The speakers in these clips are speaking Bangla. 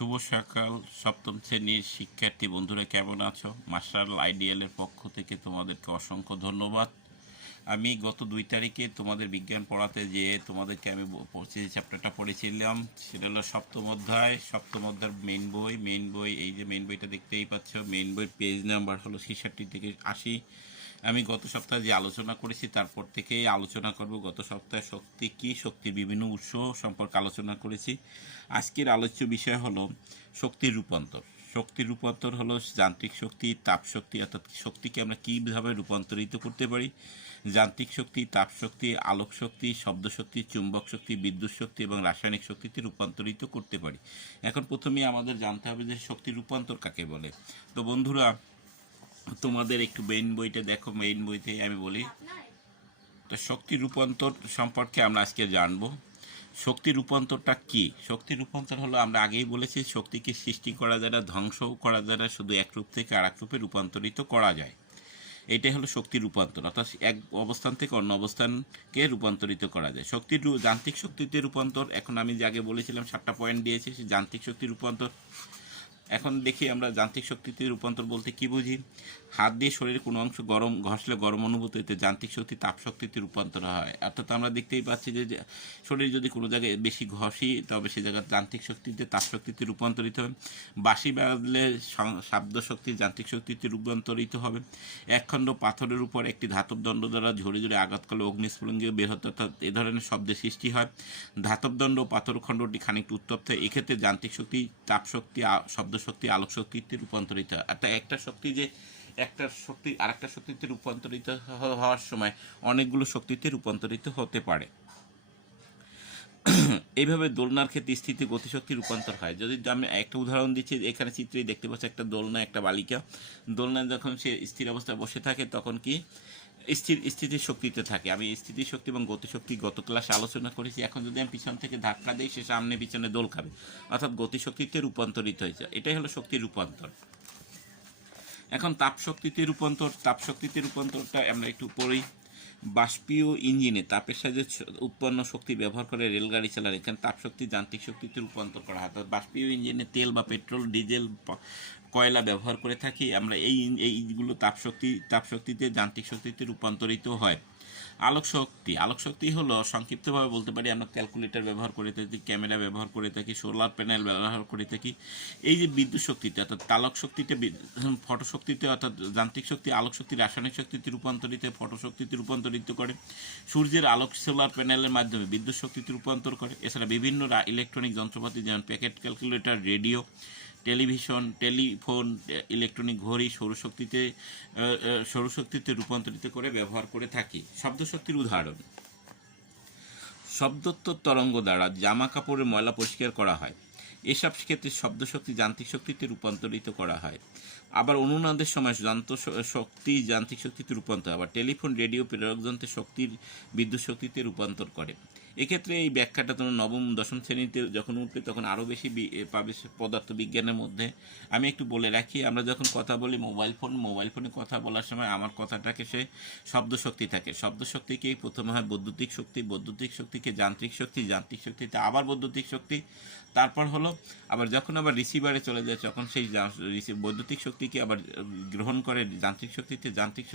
শুভ সকাল সপ্তম শ্রেণীর শিক্ষার্থী বন্ধুরা, কেমন আছো? মার্শাল আইডিয়ালের পক্ষ থেকে তোমাদেরকে অসংখ্য ধন্যবাদ। আমি গত 2 তারিখে তোমাদের বিজ্ঞান পড়াতে যেয়ে তোমাদেরকে আমি যে চ্যাপ্টারটা পড়েছিলাম সেটা হলো সপ্তম অধ্যায় মেইন বই। এই যে মেইন বইটা দেখতেই পাচ্ছ, মেইন বইয়ের পেজ নাম্বার হলো 66 থেকে 80। আমি গত সপ্তাহে যে আলোচনা করেছি তারপর থেকেই আলোচনা করব। গত সপ্তাহে শক্তি কী, শক্তির বিভিন্ন উৎস সম্পর্কে আলোচনা করেছি। আজকের আলোচ্য বিষয় হলো শক্তির রূপান্তর। শক্তির রূপান্তর হলো যান্ত্রিক শক্তি, তাপ শক্তি, অর্থাৎ শক্তিকে আমরা কীভাবে রূপান্তরিত করতে পারি। যান্ত্রিক শক্তি, তাপ শক্তি, আলোক শক্তি, শব্দ শক্তি, চুম্বক শক্তি, বিদ্যুৎ শক্তি এবং রাসায়নিক শক্তিতে রূপান্তরিত করতে পারি। এখন প্রথমেই আমাদের জানতে হবে যে শক্তির রূপান্তর কাকে বলে। তো বন্ধুরা, তোমাদের একটু মেইন বইটা দেখো। মেইন বইতে আমি বলি, তো শক্তি রূপান্তর সম্পর্কে আমরা আজকে জানবো। শক্তি রূপান্তরটা কি? শক্তি রূপান্তর হলো, আমরা আগেই বলেছি, শক্তিকে সৃষ্টি করা দ্বারা, ধ্বংসও করা দ্বারা শুধু এক রূপ থেকে আর এক রূপে রূপান্তরিত করা যায়। এটাই হলো শক্তি রূপান্তর, অর্থাৎ এক অবস্থান থেকে অন্য অবস্থানকে রূপান্তরিত করা যায়। শক্তির যান্ত্রিক শক্তিতে রূপান্তর, এখন আমি যে আগে বলেছিলাম 7টা পয়েন্ট দিয়েছি, সেই যান্ত্রিক শক্তি রূপান্তর। এখন দেখি আমরা যান্ত্রিক শক্তিতে রূপান্তর বলতে কি বুঝি। হাত দিয়ে শরীরের কোনো অংশ গরম ঘষলে গরম অনুভূত হতে যান্ত্রিক শক্তি তাপ শক্তিতে রূপান্তর হয়। অর্থাৎ আমরা দেখতেই পাচ্ছি যে শরীর যদি কোনো জায়গায় বেশি ঘষি তবে সে জায়গায় যান্ত্রিক শক্তিতে তাপ শক্তিতে রূপান্তরিত হবে। বাঁশি বাজলে শব্দ শক্তি যান্ত্রিক শক্তিতে রূপান্তরিত হবে। একখণ্ড পাথরের উপর একটি ধাতব দণ্ড দ্বারা ঝরে ঝরে আঘাত করলে অগ্নিস্ফুলিঙ্গে বের হতে, অর্থাৎ এ ধরনের শব্দের সৃষ্টি হয়। ধাতব দণ্ড পাথরখণ্ডটি খানিকটা উত্তপ্ত হয়। এক্ষেত্রে যান্ত্রিক শক্তি, তাপ শক্তি, শব্দ শক্তি, আলোক শক্তিতে রূপান্তরিত হয়। অর্থাৎ একটা শক্তি যে একটা শক্তি আরেকটা শক্তিতে রূপান্তরিত হওয়ার সময় অনেকগুলো শক্তিতে রূপান্তরিত হতে পারে। এইভাবে দোলনার ক্ষেত্রে স্থিতি গতিশক্তি রূপান্তর হয়। যদি আমি একটা উদাহরণ দিচ্ছি, এখানে চিত্রেই দেখতে পাচ্ছি একটা দোলনা, একটা বালিকা। দোলনায় যখন সে স্থির অবস্থায় বসে থাকে তখন কি স্থিতির শক্তিতে থাকে। আমি স্থিতির শক্তি এবং গতিশক্তি গত ক্লাসে আলোচনা করেছি। এখন যদি আমি পিছন থেকে ধাক্কা দিই, সে সামনে পিছনে দোল খাবে, অর্থাৎ গতিশক্তিতে রূপান্তরিত হয়েছে। এটাই হলো শক্তির রূপান্তর। এখন তাপ শক্তিতে রূপান্তরটা আমরা একটু পড়ি। বাষ্পীয় ইঞ্জিনে তাপের সাহায্যে উৎপন্ন শক্তি ব্যবহার করে রেলগাড়ি চালায়। এখানে তাপ শক্তি যান্ত্রিক শক্তিতে রূপান্তর করা হয়। অর্থাৎ বাষ্পীয় ইঞ্জিনে তেল বা পেট্রোল, ডিজেল, কয়লা ব্যবহার করে থাকি আমরা। এইগুলো তাপশক্তিতে যান্ত্রিক শক্তিতে রূপান্তরিত হয়। আলোক শক্তি হলো, সংক্ষিপ্তভাবে বলতে পারি, আমরা ক্যালকুলেটর ব্যবহার করে থাকি, ক্যামেরা ব্যবহার করে থাকি, সোলার প্যানেল ব্যবহার করে থাকি। এই যে বিদ্যুৎ শক্তিতে, অর্থাৎ তালক শক্তিতে, ফটোশক্তিতে, অর্থাৎ যান্ত্রিক শক্তি আলোক শক্তি রাসায়নিক শক্তিতে রূপান্তরিত, ফটোশক্তিতে রূপান্তরিত করে। সূর্যের আলোক সোলার প্যানেলের মাধ্যমে বিদ্যুৎ শক্তিতে রূপান্তর করে। এছাড়া বিভিন্ন ইলেকট্রনিক যন্ত্রপাতি যেমন packet calculator, radio, television, telephone, electronic ঘড়ি সৌরশক্তিতে রূপান্তরিত করে ব্যবহার করে থাকি। শব্দশক্তির উদাহরণ: শব্দোত্তর তরঙ্গ দ্বারা জামা কাপড়ের ময়লা পরিষ্কার করা হয়। এসব ক্ষেত্রে শব্দশক্তি যান্ত্রিক শক্তিতে রূপান্তরিত করা হয়। আবার অনুনাদের সময় শক্তি যান্ত্রিক শক্তিতে রূপান্তর। আবার টেলিফোন, রেডিও, প্রেরক যন্ত্রের শক্তির বিদ্যুৎ শক্তিতে রূপান্তর করে। এক্ষেত্রে এই ব্যাখ্যাটা তোমরা নবম দশম শ্রেণীতে যখন উঠবে তখন আরও বেশি পাবে পদার্থবিজ্ঞানের মধ্যে। আমি একটু বলে রাখি, আমরা যখন কথা বলি মোবাইল ফোনে কথা বলার সময় আমার কথাটাকে সে শব্দশক্তি থাকে। শব্দশক্তিকেই প্রথমে হয় বৈদ্যুতিক শক্তিকে যান্ত্রিক শক্তিতে আবার বৈদ্যুতিক শক্তি। তারপর হলো আবার যখন আবার রিসিভারে চলে যায় তখন সেই বৈদ্যুতিক শক্তিকে আবার গ্রহণ করে যান্ত্রিক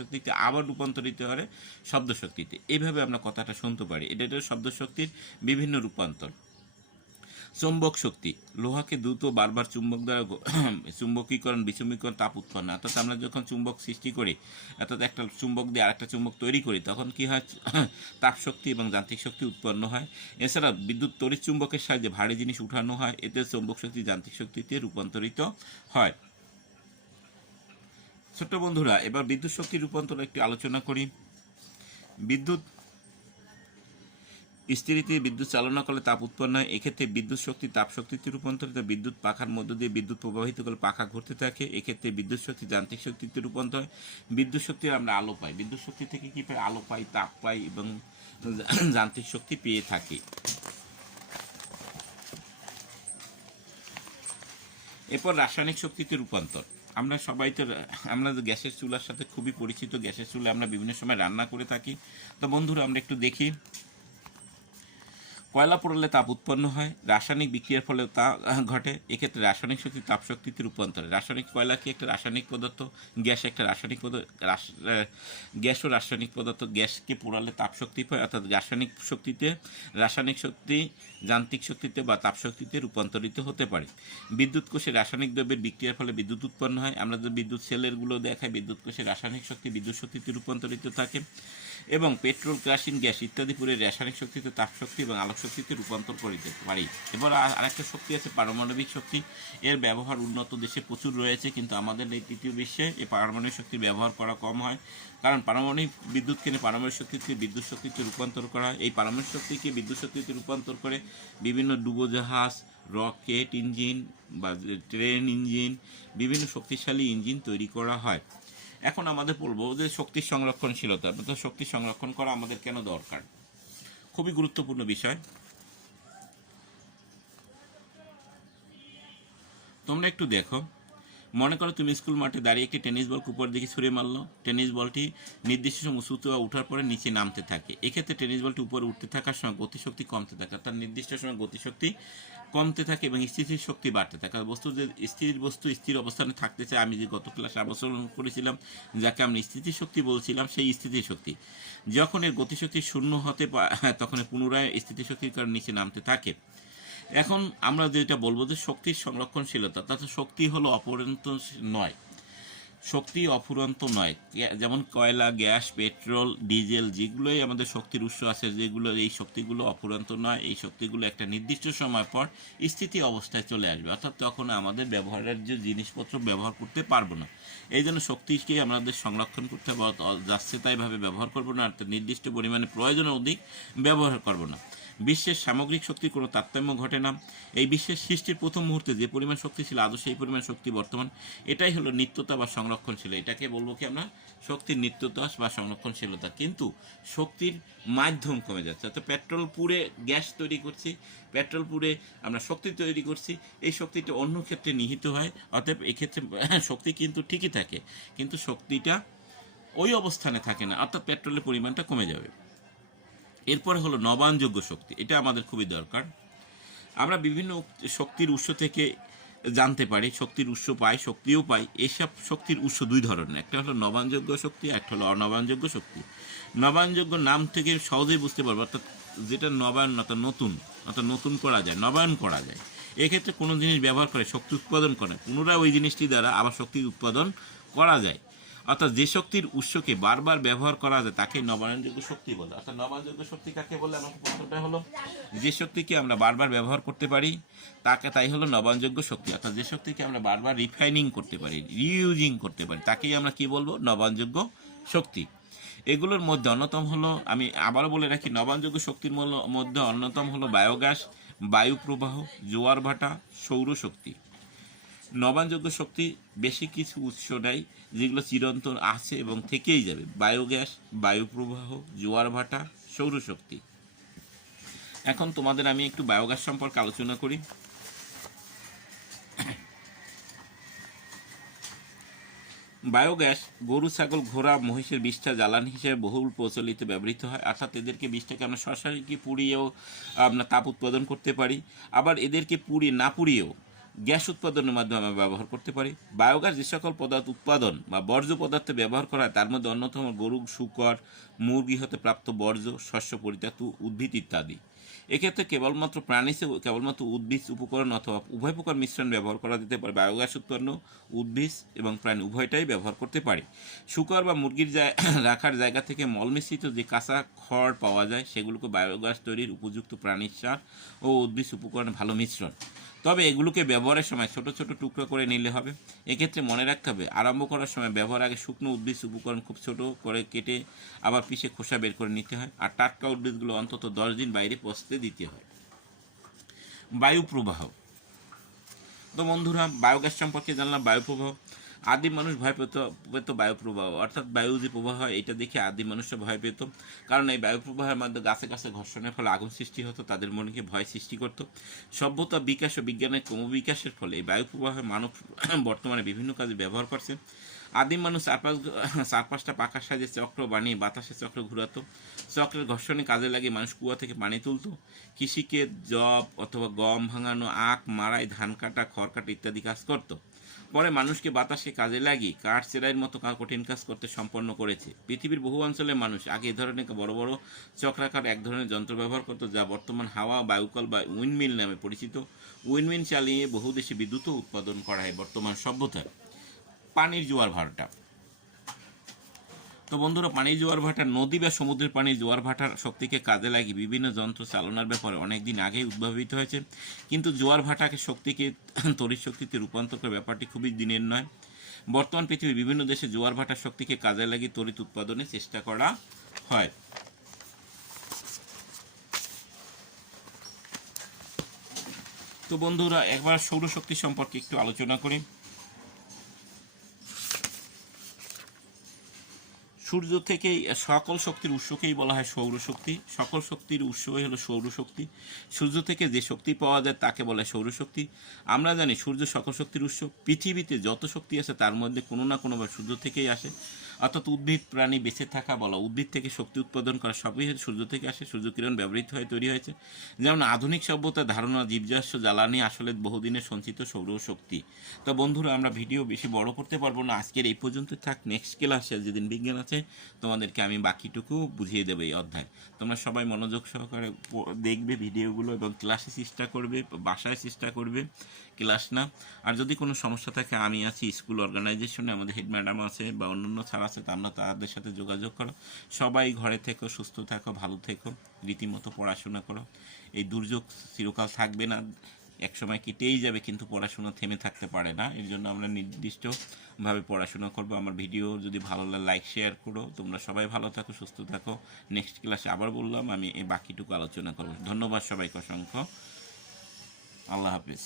শক্তিতে আবার রূপান্তরিত করে শব্দ শক্তিতে। এইভাবে আমরা কথাটা শুনতে পারি। এটা শব্দশক্তির বিভিন্ন রূপান্তর। চুম্বক শক্তি: লোহাকে দ্রুত বারবার চুম্বক দ্বারা চুম্বকীকরণ, বিচুম্বীকরণ, তাপ উৎপন্ন। অর্থাৎ আমরা যখন চুম্বক সৃষ্টি করি, অর্থাৎ একটা চুম্বক দিয়ে আরেকটা চুম্বক তৈরি করি, তখন কি হয়, তাপ শক্তি এবং যান্ত্রিক শক্তি উৎপন্ন হয়। এছাড়া বিদ্যুৎ তড়িৎ চুম্বকের সাহায্যে ভারী জিনিস উঠানো হয়, এতে চুম্বক শক্তি যান্ত্রিক শক্তিতে রূপান্তরিত হয়। ছোট্ট বন্ধুরা, এবার বিদ্যুৎ শক্তির রূপান্তর একটু আলোচনা করি। বিদ্যুৎ ইস্ত্রিতে বিদ্যুৎ চালনা করলে তাপ উৎপন্ন হয়। এক্ষেত্রে বিদ্যুৎ শক্তি তাপ শক্তিতে রূপান্তরিত। বিদ্যুৎ পাখার মধ্য দিয়ে বিদ্যুৎ প্রবাহিত করলে পাখা ঘুরতে থাকে। এক্ষেত্রে বিদ্যুৎ শক্তি যান্ত্রিক শক্তিতে রূপান্তর হয়। বিদ্যুৎ শক্তির আমরা আলো পাই। বিদ্যুৎ শক্তি থেকে কী পাই? আলো পাই, তাপ পাই এবং যান্ত্রিক শক্তি পেয়ে থাকি। এরপর রাসায়নিক শক্তিতে রূপান্তর। আমরা সবাই তো আমরা গ্যাসের চুলার সাথে খুবই পরিচিত। গ্যাসের চুলা আমরা বিভিন্ন সময় রান্না করে থাকি। তো বন্ধুরা, আমরা একটু দেখি কয়লা পোড়ালে তাপ উৎপন্ন হয়, রাসায়নিক বিক্রিয়ার ফলে তা ঘটে। এক্ষেত্রে রাসায়নিক শক্তি তাপ শক্তিতে রূপান্তরে। রাসায়নিক কয়লা কি একটা রাসায়নিক পদার্থ, গ্যাস একটা রাসায়নিক পদার্থ, গ্যাস ও রাসায়নিক পদার্থ। গ্যাসকে পোড়ালে তাপ শক্তি পায়, অর্থাৎ রাসায়নিক শক্তি যান্ত্রিক শক্তিতে বা তাপ শক্তিতে রূপান্তরিত হতে পারে। বিদ্যুৎ কোষে রাসায়নিক দ্রব্যের বিক্রিয়ার ফলে বিদ্যুৎ উৎপন্ন হয়। আমরা যে বিদ্যুৎ সেলেরগুলো দেখাই, বিদ্যুৎ কোষে রাসায়নিক শক্তি বিদ্যুৎ শক্তিতে রূপান্তরিত থাকে। এবং পেট্রোল, কেরোসিন গ্যাস ইত্যাদি পুরে রাসায়নিক শক্তিতে তাপ শক্তি এবং আলোক শক্তিতে রূপান্তর করতে পারি। এবার আরেকটা শক্তি আছে পারমাণবিক শক্তি। এর ব্যবহার উন্নত দেশে প্রচুর রয়েছে, কিন্তু আমাদের এই তৃতীয় বিশ্বে এই পারমাণবিক শক্তির ব্যবহার করা কম হয়, কারণ পারমাণবিক বিদ্যুৎ কেনে পারমাণবিক শক্তিকে বিদ্যুৎ শক্তিতে রূপান্তর করা হয়। এই পারমাণবিক শক্তিকে বিদ্যুৎ শক্তিতে রূপান্তর করে বিভিন্ন ডুবোজাহাজ, রকেট ইঞ্জিন বা ট্রেন ইঞ্জিন, বিভিন্ন শক্তিশালী ইঞ্জিন তৈরি করা হয়। এখন আমাদের বলবো যে শক্তির সংরক্ষণশীলতা, শক্তি সংরক্ষণ করা আমাদের কেন দরকার, খুবই গুরুত্বপূর্ণ বিষয়। তোমরা একটু দেখো, মনে করো তুমি স্কুল মাঠে দাঁড়িয়ে একটি টেনিস বল উপর দিকে ছুঁড়ে মারলো। টেনিস বলটি নির্দিষ্ট সময় উঁচুতে ওঠার পরে নিচে নামতে থাকে। এক্ষেত্রে টেনিস বলটি উপরে উঠতে থাকার সময় গতিশক্তি কমতে থাকে, অর্থাৎ নির্দিষ্ট সময় গতিশক্তি কমতে থাকে এবং স্থিতির শক্তি বাড়তে থাকে। বস্তু যে বস্তু স্থির অবস্থানে থাকতে চায়, আমি যে গত ক্লাসে আলোচনা করেছিলাম যাকে আমরা স্থিতির শক্তি বলছিলাম, সেই স্থিতির শক্তি যখন এর গতিশক্তি শূন্য হতে তখন পুনরায় স্থিতির শক্তির কারণে নিচে নামতে থাকে। এখন আমরা যেটা বলবো যে শক্তির সংরক্ষণশীলতা, তাতে শক্তি হলো অপরন্ত নয়, শক্তি অফুরন্ত নয়। যেমন কয়লা, গ্যাস, পেট্রোল, ডিজেল যেগুলোই আমাদের শক্তির উৎস আছে, যেগুলো এই শক্তিগুলো অফুরন্ত নয়। এই শক্তিগুলো একটা নির্দিষ্ট সময় পর স্থিতি অবস্থায় চলে আসবে, অর্থাৎ তখন আমাদের ব্যবহারের যে জিনিসপত্র ব্যবহার করতে পারবো না। এই জন্য শক্তিকে আমাদের সংরক্ষণ করতে হবে, যাচ্ছে তাইভাবে ব্যবহার করবো না, অর্থাৎ নির্দিষ্ট পরিমাণে প্রয়োজনের অধিক ব্যবহার করবো না। বিশ্বের সামগ্রিক শক্তির কোনো তারতম্য ঘটে না। এই বিশ্বের সৃষ্টির প্রথম মুহূর্তে যে পরিমাণ শক্তি ছিল আদৌ সেই পরিমাণ শক্তি বর্তমান। এটাই হলো নিত্যতা বা সংরক্ষণশীল। এটাকে বলবো কি আমরা, শক্তির নিত্যতা বা সংরক্ষণশীলতা। কিন্তু শক্তির মাধ্যম কমে যাচ্ছে, অর্থাৎ পেট্রোল পুড়ে গ্যাস তৈরি করছি, পেট্রোল পুড়ে আমরা শক্তি তৈরি করছি, এই শক্তিটা অন্য ক্ষেত্রে নিহিত হয়। অতএব এক্ষেত্রে শক্তি কিন্তু ঠিকই থাকে, কিন্তু শক্তিটা ওই অবস্থানে থাকে না, অর্থাৎ পেট্রোলের পরিমাণটা কমে যাবে। এরপরে হলো নবায়নযোগ্য শক্তি, এটা আমাদের খুবই দরকার। আমরা বিভিন্ন শক্তির উৎস থেকে জানতে পারি, শক্তির উৎস পাই, শক্তিও পাই। এইসব শক্তির উৎস দুই ধরনের, একটা হলো নবায়নযোগ্য শক্তি, একটা হলো অনবায়নযোগ্য শক্তি। নবায়নযোগ্য নাম থেকে সহজেই বুঝতে পারবো, অর্থাৎ যেটা নবায়ন, অর্থাৎ নতুন করা যায়, নবায়ন করা যায়। এক্ষেত্রে কোনো জিনিস ব্যবহার করে শক্তি উৎপাদন করে পুনরায় ওই জিনিসটি দ্বারা আবার শক্তি উৎপাদন করা যায়, অর্থাৎ যে শক্তির উৎসকে বারবার ব্যবহার করা যায় তাকে নবায়নযোগ্য শক্তি বলে। অর্থাৎ নবায়নযোগ্য শক্তি কাকে বলে, আমাকে প্রশ্নটা হলো যে শক্তিকে আমরা বারবার ব্যবহার করতে পারি তাই হলো নবায়নযোগ্য শক্তি। অর্থাৎ যে শক্তিকে আমরা বারবার রিফাইনিং করতে পারি, রিইউজিং করতে পারি, তাকেই আমরা কি বলবো, নবায়নযোগ্য শক্তি। এগুলোর মধ্যে অন্যতম হলো, আমি আবারও বলে রাখি, নবায়নযোগ্য শক্তির মধ্যে অন্যতম হলো বায়োগ্যাস, বায়ু প্রবাহ, জোয়ার ভাটা, সৌরশক্তি। নবায়নযোগ্য শক্তি বেশি কিছু উৎস নাই যেগুলো চিরন্তন আছে এবং থেকেই যাবে। বায়োগ্যাস, বায়ু প্রবাহ, জোয়ার ভাটা, সৌরশক্তি। এখন তোমাদের আমি একটু বায়োগ্যাস সম্পর্কে আলোচনা করি। বায়োগ্যাস গরু, ছাগল, ঘোড়া, মহিষের বিষ্ঠা জ্বালানি হিসেবে বহুল প্রচলিত ব্যবহৃত হয়, অর্থাৎ এদেরকে বিষ্ঠাকে আমরা সরাসরি পুড়িয়েও আমরা তাপ উৎপাদন করতে পারি, আবার এদেরকে না পুড়িয়েও গ্যাস উৎপাদনের মাধ্যমে আমরা ব্যবহার করতে পারি। বায়োগ্যাস যে সকল পদার্থ উৎপাদন বা বর্জ্য পদার্থে ব্যবহার করা হয় তার মধ্যে অন্যতম গরু, শূকর, মুরগি হতে প্রাপ্ত বর্জ্য, শস্য পরিত্যক্ত, উদ্ভিদ ইত্যাদি। এক্ষেত্রে কেবলমাত্র উদ্ভিদ উপকরণ অথবা উভয় প্রকার মিশ্রণ ব্যবহার করা যেতে পারে। বায়োগ্যাস উৎপন্ন উদ্ভিদ এবং প্রাণী উভয়টাই ব্যবহার করতে পারে। শূকর বা মুরগির রাখার জায়গা থেকে মল মিশ্রিত যে কাঁচা খড় পাওয়া যায় সেগুলোকে বায়োগ্যাস তৈরির উপযুক্ত প্রাণীর সার ও উদ্ভিদ উপকরণের ভালো মিশ্রণ। তবে এগুলোকে ব্যবহারের সময় ছোট ছোট টুকরো করে নিলে হবে। এক্ষেত্রে মনে রাখতে হবে, আরম্ভ করার সময় ব্যবহার আগে শুকনো উদ্ভিদ উপকরণ খুব ছোট করে কেটে আবার পিষে খোসা বের করে নিতে হয়, আর টাটকা উদ্ভিদগুলো অন্তত 10 দিন বাইরে পচতে দিতে হয়। বায়ু প্রবাহ। তো বন্ধুরা, বায়োগ্যাস সম্পর্কে জানলাম। বায়ু প্রবাহ, আদিম মানুষ ভয় পেত বায়ু প্রবাহ, অর্থাৎ বায়ু যে প্রবাহ হয় এটা দেখে আদিম মানুষরা ভয় পেত, কারণ এই বায়ু প্রবাহের মধ্যে গাছে গাছে ঘর্ষণের ফলে আগুন সৃষ্টি হতো, তাদের মনকে ভয় সৃষ্টি করত। সভ্যতা বিকাশ ও বিজ্ঞানের ক্রমবিকাশের ফলে এই বায়ু প্রবাহে মানব বর্তমানে বিভিন্ন কাজে ব্যবহার করছে। আদিম মানুষ চার পাঁচটা পাখার সাহায্যে চক্র বানিয়ে বাতাসে চক্র ঘুরাতো। চক্রের ঘর্ষণে কাজে লাগিয়ে মানুষ কুয়া থেকে পানি তুলতো। কৃষিকে জব অথবা গম ভাঙানো, আখ মারাই, ধান কাটা, খড় কাটা ইত্যাদি কাজ করত। পরে মানুষকে বাতাসে কাজে লাগিয়ে কাঠ চেরাইয়ের মতো কঠিন কাজ করতে সম্পন্ন করেছে। পৃথিবীর বহু অঞ্চলের মানুষ আগে এ ধরনের বড় বড় চক্রাকার এক ধরনের যন্ত্র ব্যবহার করত, যা বর্তমান হাওয়া, বায়ুকল বা উইন্ডমিল নামে পরিচিত। উইন্ডমিল চালিয়ে বহু দেশে বিদ্যুৎও উৎপাদন করা হয় বর্তমান সভ্যতায়। পানির জোয়ার ভাটা। তো বন্ধুরা, পানির জোয়ার ভাটা নদী বা সমুদ্রের পানির জোয়ার ভাটার শক্তিকে কাজে লাগিয়ে বিভিন্ন যন্ত্র চালনার ব্যাপারে অনেকদিন আগেই উদ্ভাবিত হয়েছে। কিন্তু জোয়ার ভাটাকে শক্তিকে তড়িৎ শক্তিতে রূপান্তর করার ব্যাপারটি খুবই দিনের নয়। বর্তমান পৃথিবীর বিভিন্ন দেশে জোয়ার ভাটার শক্তিকে কাজে লাগিয়ে তড়িৎ উৎপাদনের চেষ্টা করা হয়। তো বন্ধুরা, একবার সৌরশক্তি সম্পর্কে একটু আলোচনা করি। সূর্য থেকেই সকল শক্তির উৎসকেই বলা হয় সৌরশক্তি। সকল শক্তির উৎসই হলো সৌরশক্তি। সূর্য থেকে যে শক্তি পাওয়া যায় তাকে বলা হয় সৌরশক্তি। আমরা জানি সূর্য সকল শক্তির উৎস। পৃথিবীতে যত শক্তি আছে তার মধ্যে কোনো না কোনোভাবে সূর্য থেকেই আসে। অর্থাৎ উদ্ভিদ, প্রাণী, বেঁচে থাকা বলা, উদ্ভিদ থেকে শক্তি উৎপাদন করা সবই সূর্য থেকে আসে। সূর্যকিরণ ব্যবহৃত হয়ে তৈরি হয়েছে। যেমন আধুনিক সভ্যতার ধারণা জীবজাস্য জ্বালানি আসলে বহুদিনের সঞ্চিত সৌরশক্তি। তো বন্ধুরা, আমরা ভিডিও বেশি বড় করতে পারবো না, আজকের এই পর্যন্ত থাক। নেক্সট ক্লাসে যেদিন বিজ্ঞান আছে তোমাদেরকে আমি বাকিটুকু বুঝিয়ে দেবো এই অধ্যায়। তোমরা সবাই মনোযোগ সহকারে দেখবে ভিডিওগুলো এবং ক্লাসে চেষ্টা করবে, বাসায় চেষ্টা করবে ক্লাস না। আর যদি কোনো সমস্যা থাকে আমি আছি, স্কুল অর্গানাইজেশনে আমাদের হেড ম্যাডাম আছে বা অন্যান্য স্যার আছে, তোমরা তাদের সাথে যোগাযোগ করো। সবাই ঘরে থেকো, সুস্থ থাকো, ভালো থেকো, রীতিমতো পড়াশোনা করো। এই দুর্যোগ চিরকাল থাকবে না, একসময় কেটেই যাবে, কিন্তু পড়াশোনা থেমে থাকতে পারে না। এর জন্য আমরা নির্দিষ্টভাবে পড়াশোনা করব। আমার ভিডিও যদি ভালো লাগে লাইক শেয়ার করো। তোমরা সবাই ভালো থাকো, সুস্থ থাকো। নেক্সট ক্লাসে আবার বললাম আমি এই বাকিটুকু আলোচনা করব। ধন্যবাদ সবাইকে অসংখ্য। আল্লাহ হাফিজ।